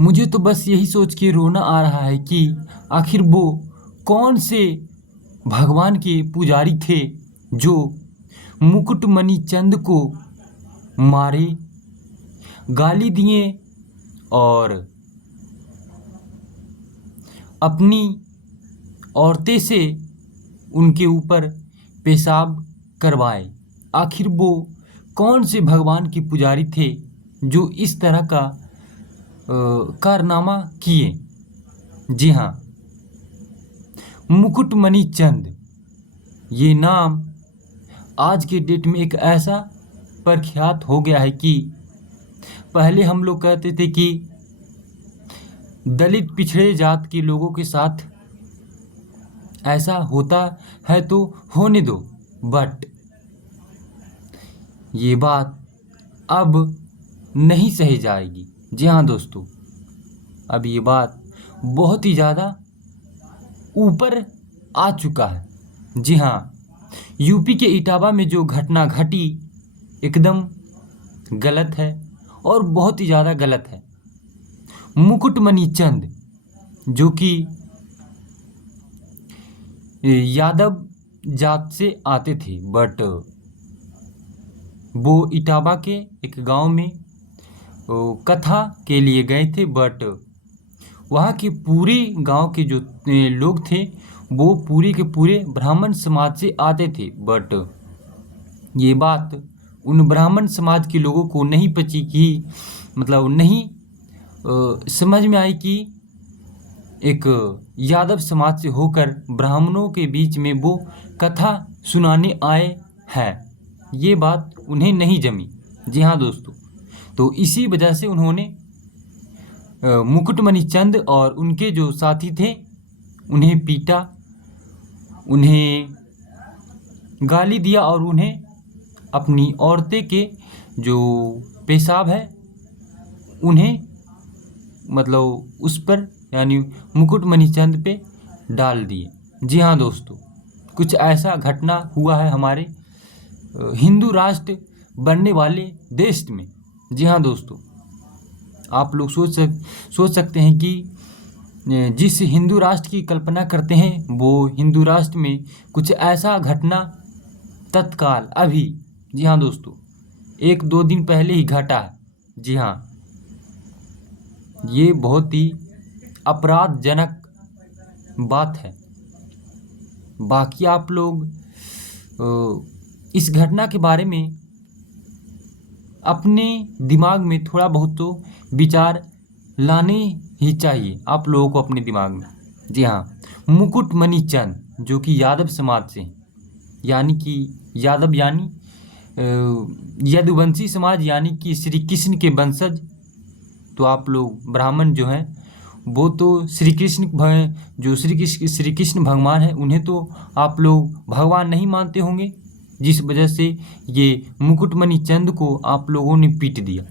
मुझे तो बस यही सोच के रोना आ रहा है कि आखिर वो कौन से भगवान के पुजारी थे जो मुकुटमणि चंद को मारे, गाली दिए और अपनी औरतें से उनके ऊपर पेशाब करवाए। आखिर वो कौन से भगवान के पुजारी थे जो इस तरह का कारनामा किए। जी हाँ, मुकुटमणि चंद ये नाम आज के डेट में एक ऐसा प्रख्यात हो गया है कि पहले हम लोग कहते थे कि दलित पिछड़े जात के लोगों के साथ ऐसा होता है तो होने दो, बट ये बात अब नहीं सही जाएगी। जी हाँ दोस्तों, अब ये बात बहुत ही ज़्यादा ऊपर आ चुका है। जी हाँ, यूपी के इटावा में जो घटना घटी एकदम गलत है और बहुत ही ज़्यादा गलत है। मुकुटमणि चंद जो कि यादव जात से आते थे, बट वो इटावा के एक गांव में कथा के लिए गए थे, बट वहाँ के पूरे गांव के जो लोग थे वो पूरे के पूरे ब्राह्मण समाज से आते थे। बट ये बात उन ब्राह्मण समाज के लोगों को नहीं पची कि मतलब नहीं समझ में आई कि एक यादव समाज से होकर ब्राह्मणों के बीच में वो कथा सुनाने आए हैं। ये बात उन्हें नहीं जमी। जी हाँ दोस्तों, तो इसी वजह से उन्होंने मुकुटमणि चंद और उनके जो साथी थे उन्हें पीटा, उन्हें गाली दिया और उन्हें अपनी औरतें के जो पेशाब है उन्हें मतलब उस पर यानी मुकुटमणि चंद पे डाल दिए। जी हाँ दोस्तों, कुछ ऐसा घटना हुआ है हमारे हिंदू राष्ट्र बनने वाले देश में। जी हाँ दोस्तों, आप लोग सोच सकते हैं कि जिस हिंदू राष्ट्र की कल्पना करते हैं वो हिंदू राष्ट्र में कुछ ऐसा घटना तत्काल अभी, जी हाँ दोस्तों, 1-2 दिन पहले ही घटा है। जी हाँ, ये बहुत ही अपराधजनक बात है। बाकी आप लोग इस घटना के बारे में अपने दिमाग में थोड़ा बहुत तो विचार लाने ही चाहिए आप लोगों को अपने दिमाग में। जी हाँ, मुकुटमणि चंद जो कि यादव समाज से हैं, यानी कि यादव यानी यदुवंशी समाज यानी कि श्री कृष्ण के वंशज। तो आप लोग ब्राह्मण जो हैं वो तो श्री कृष्ण भगवान हैं उन्हें तो आप लोग भगवान नहीं मानते होंगे, जिस वजह से ये मुकुटमणि चंद को आप लोगों ने पीट दिया।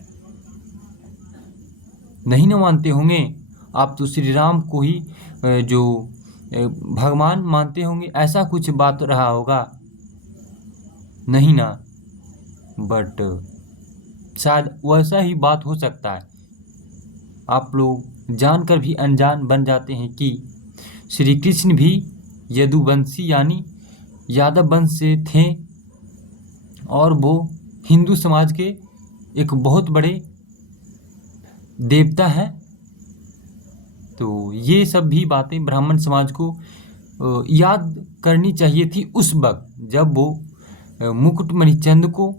नहीं ना मानते होंगे आप तो श्री राम को ही जो भगवान मानते होंगे, ऐसा कुछ बात रहा होगा नहीं ना, बट शायद वैसा ही बात हो सकता है। आप लोग जानकर भी अनजान बन जाते हैं कि श्री कृष्ण भी यदुवंशी यानी यादव वंश से थे और वो हिंदू समाज के एक बहुत बड़े देवता हैं। तो ये सब भी बातें ब्राह्मण समाज को याद करनी चाहिए थी उस वक्त जब वो मुकुटमणि चंद को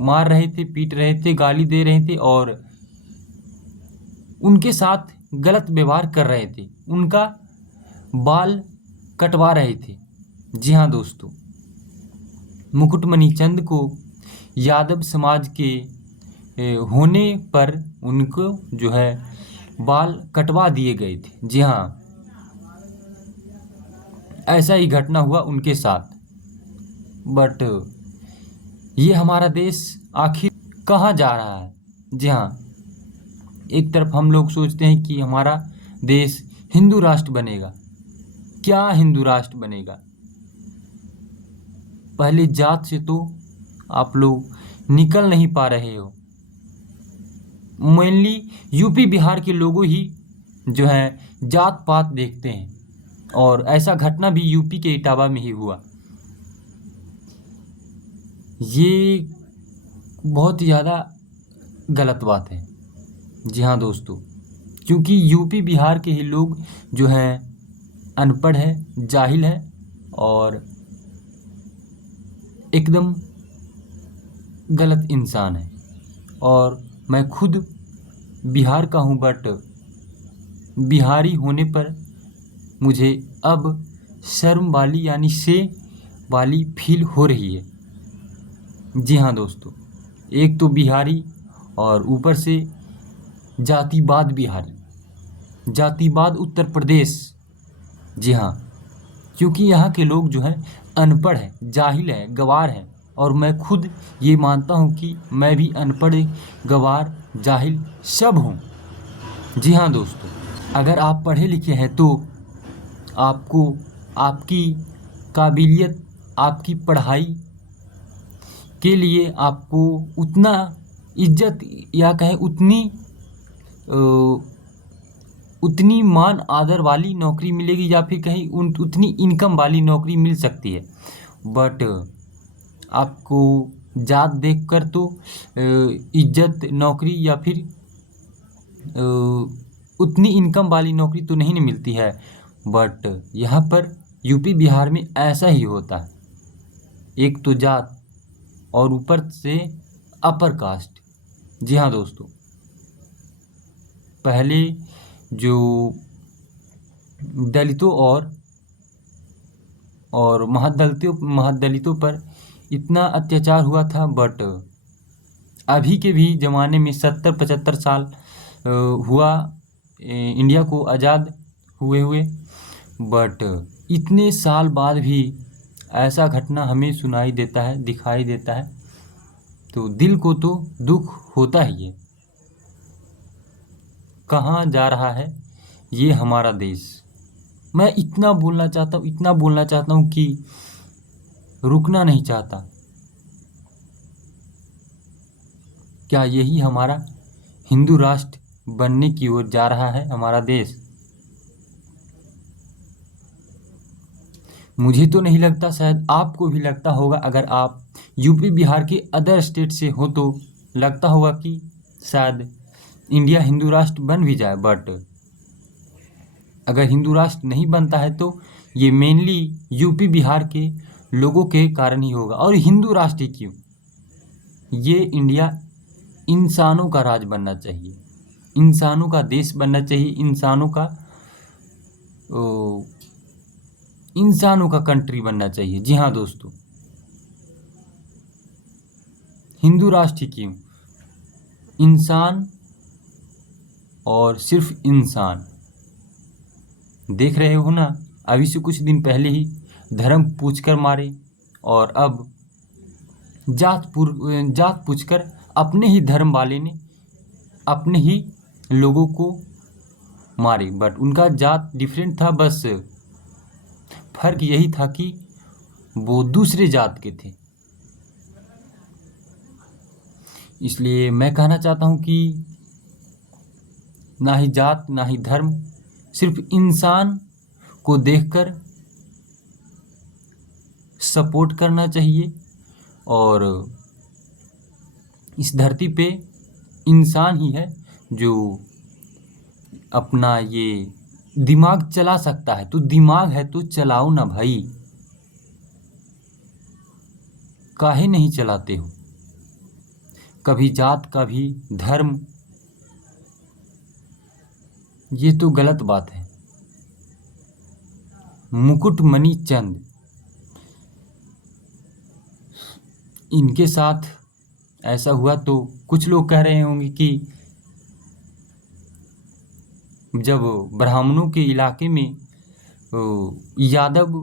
मार रहे थे, पीट रहे थे, गाली दे रहे थे और उनके साथ गलत व्यवहार कर रहे थे, उनका बाल कटवा रहे थे। जी हाँ दोस्तों, मुकुटमणि चंद को यादव समाज के होने पर उनको जो है बाल कटवा दिए गए थे। जी हाँ, ऐसा ही घटना हुआ उनके साथ। बट ये हमारा देश आखिर कहाँ जा रहा है। जी हाँ, एक तरफ हम लोग सोचते हैं कि हमारा देश हिंदू राष्ट्र बनेगा। क्या हिंदू राष्ट्र बनेगा? पहले जात से तो आप लोग निकल नहीं पा रहे हो। मेनली यूपी बिहार के लोगों ही जो है जात पात देखते हैं, और ऐसा घटना भी यूपी के इटावा में ही हुआ। ये बहुत ज़्यादा गलत बात है। जी हाँ दोस्तों, क्योंकि यूपी बिहार के ही लोग जो हैं अनपढ़ है, जाहिल है और एकदम गलत इंसान है। और मैं खुद बिहार का हूँ, बट बिहारी होने पर मुझे अब शर्म वाली यानी से वाली फील हो रही है। जी हाँ दोस्तों, एक तो बिहारी और ऊपर से जातिवाद बिहारी, जातिवाद उत्तर प्रदेश। जी हाँ, क्योंकि यहाँ के लोग जो हैं अनपढ़ हैं, जाहिल हैं, गँवार हैं, और मैं खुद ये मानता हूँ कि मैं भी अनपढ़, गँवार, जाहिल सब हूँ। जी हाँ दोस्तों, अगर आप पढ़े लिखे हैं तो आपको आपकी काबिलियत, आपकी पढ़ाई के लिए आपको उतना इज्जत या कहें उतनी मान आदर वाली नौकरी मिलेगी, या फिर कहीं उतनी इनकम वाली नौकरी मिल सकती है। बट आपको जात देखकर तो इज्जत, नौकरी या फिर उतनी इनकम वाली नौकरी तो नहीं मिलती है। बट यहाँ पर यूपी बिहार में ऐसा ही होता है, एक तो जात और ऊपर से अपर कास्ट। जी हाँ दोस्तों, पहले जो दलितों और महादलितों पर इतना अत्याचार हुआ था, बट अभी के भी ज़माने में 70-75 साल हुआ इंडिया को आज़ाद हुए, बट इतने साल बाद भी ऐसा घटना हमें सुनाई देता है, दिखाई देता है, तो दिल को तो दुख होता ही है। कहाँ जा रहा है ये हमारा देश। मैं इतना बोलना चाहता हूँ कि रुकना नहीं चाहता। क्या यही हमारा हिंदू राष्ट्र बनने की ओर जा रहा है हमारा देश? मुझे तो नहीं लगता, शायद आपको भी लगता होगा। अगर आप यूपी बिहार के अदर स्टेट से हो तो लगता होगा कि शायद इंडिया हिंदू राष्ट्र बन भी जाए, बट अगर हिंदू राष्ट्र नहीं बनता है तो ये मेनली यूपी बिहार के लोगों के कारण ही होगा। और हिंदू राष्ट्र ही क्यों, ये इंडिया इंसानों का राज बनना चाहिए, इंसानों का देश बनना चाहिए, इंसानों का कंट्री बनना चाहिए। जी हाँ दोस्तों, हिंदू राष्ट्र ही क्यों, इंसान और सिर्फ इंसान। देख रहे हो ना, अभी से कुछ दिन पहले ही धर्म पूछकर मारे, और अब जात पूछकर अपने ही धर्म वाले ने अपने ही लोगों को मारे। बट उनका जात डिफरेंट था, बस फर्क यही था कि वो दूसरे जात के थे। इसलिए मैं कहना चाहता हूँ कि ना ही जात ना ही धर्म, सिर्फ इंसान को देखकर सपोर्ट करना चाहिए। और इस धरती पे इंसान ही है जो अपना ये दिमाग चला सकता है। तो दिमाग है तो चलाओ ना भाई, काहे नहीं चलाते हो? कभी जात कभी धर्म, ये तो गलत बात है। मुकुटमणि चंद, इनके साथ ऐसा हुआ तो कुछ लोग कह रहे होंगे कि जब ब्राह्मणों के इलाके में यादव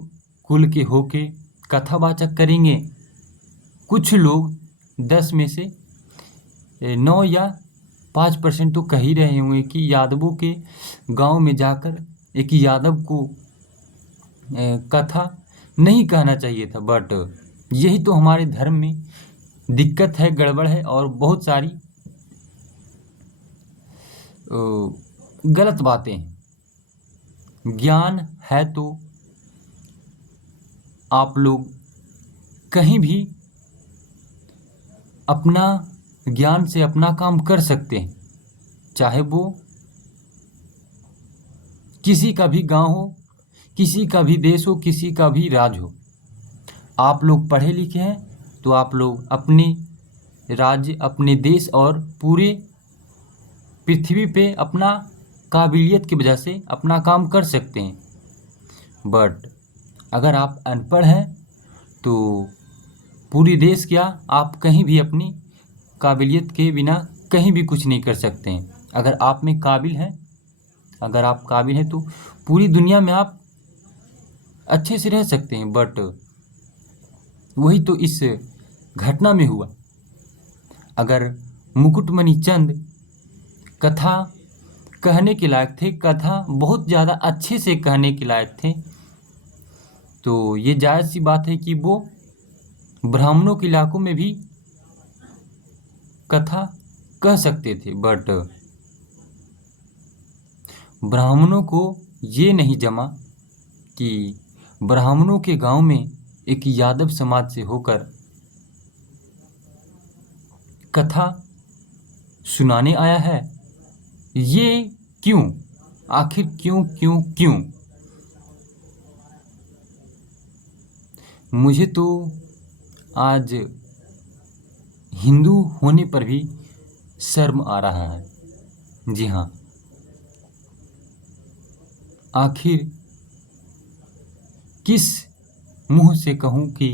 कुल के होके कथावाचक करेंगे, कुछ लोग 10 में से 9 या 5% तो कह ही रहे होंगे कि यादवों के गांव में जाकर एक यादव को कथा नहीं कहना चाहिए था। बट यही तो हमारे धर्म में दिक्कत है, गड़बड़ है, और बहुत सारी गलत बातें हैं। ज्ञान है तो आप लोग कहीं भी अपना ज्ञान से अपना काम कर सकते हैं, चाहे वो किसी का भी गांव हो, किसी का भी देश हो, किसी का भी राज्य हो। आप लोग पढ़े लिखे हैं तो आप लोग अपने राज्य, अपने देश और पूरे पृथ्वी पे अपना काबिलियत की वजह से अपना काम कर सकते हैं। बट अगर आप अनपढ़ हैं तो पूरे देश क्या, आप कहीं भी अपनी काबिलियत के बिना कहीं भी कुछ नहीं कर सकते हैं। अगर आप में काबिल हैं, अगर आप काबिल हैं तो पूरी दुनिया में आप अच्छे से रह सकते हैं। बट वही तो इस घटना में हुआ। अगर मुकुटमणि चंद कथा कहने के लायक थे, कथा बहुत ज़्यादा अच्छे से कहने के लायक थे, तो ये जायज़ सी बात है कि वो ब्राह्मणों के इलाकों में भी कथा कह सकते थे। बट ब्राह्मणों को ये नहीं जमा कि ब्राह्मणों के गांव में एक यादव समाज से होकर कथा सुनाने आया है। ये क्यों, आखिर क्यों क्यों क्यों? मुझे तो आज हिंदू होने पर भी शर्म आ रहा है। जी हाँ, आखिर किस मुंह से कहूँ कि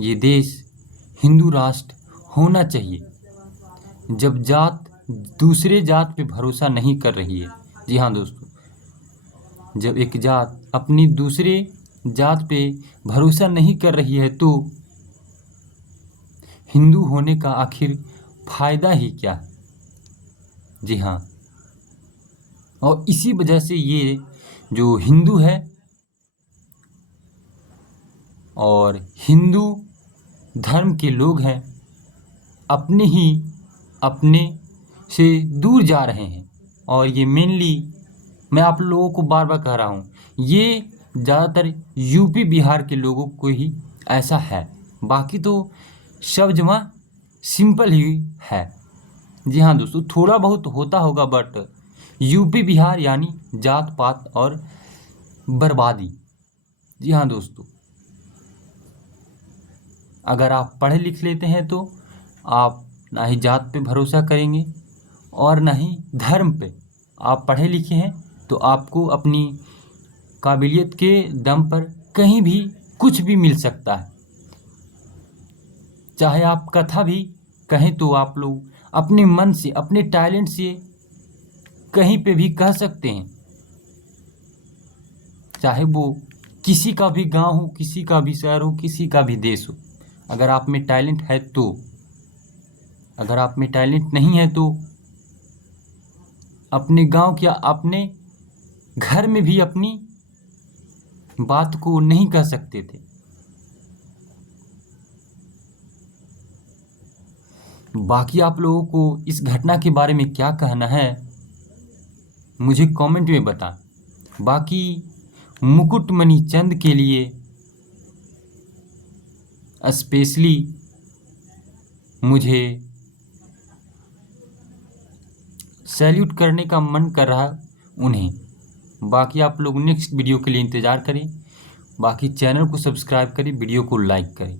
ये देश हिंदू राष्ट्र होना चाहिए, जब जात दूसरे जात पे भरोसा नहीं कर रही है। जी हाँ दोस्तों, जब एक जात अपनी दूसरे जात पे भरोसा नहीं कर रही है तो हिंदू होने का आखिर फायदा ही क्या है? जी हाँ, और इसी वजह से ये जो हिंदू है और हिंदू धर्म के लोग हैं, अपने से दूर जा रहे हैं। और ये मेनली मैं आप लोगों को बार बार कह रहा हूँ, ये ज़्यादातर यूपी बिहार के लोगों को ही ऐसा है, बाकी तो सब जमा सिंपल ही है। जी हाँ दोस्तों, थोड़ा बहुत होता होगा, बट यूपी बिहार यानी जात पात और बर्बादी। जी हाँ दोस्तों, अगर आप पढ़े लिख लेते हैं तो आप ना ही जात पे भरोसा करेंगे और ना ही धर्म पे। आप पढ़े लिखे हैं तो आपको अपनी काबिलियत के दम पर कहीं भी कुछ भी मिल सकता है। चाहे आप कथा भी कहें तो आप लोग अपने मन से, अपने टैलेंट से कहीं पे भी कह सकते हैं, चाहे वो किसी का भी गांव हो, किसी का भी शहर हो, किसी का भी देश हो। अगर आप में टैलेंट है तो, अगर आप में टैलेंट नहीं है तो अपने गांव क्या अपने घर में भी अपनी बात को नहीं कह सकते थे। बाकी आप लोगों को इस घटना के बारे में क्या कहना है मुझे कमेंट में बता। बाकी मुकुटमणि चंद के लिए स्पेशली मुझे सैल्यूट करने का मन कर रहा उन्हें। बाकी आप लोग नेक्स्ट वीडियो के लिए इंतज़ार करें, बाकी चैनल को सब्सक्राइब करें, वीडियो को लाइक करें।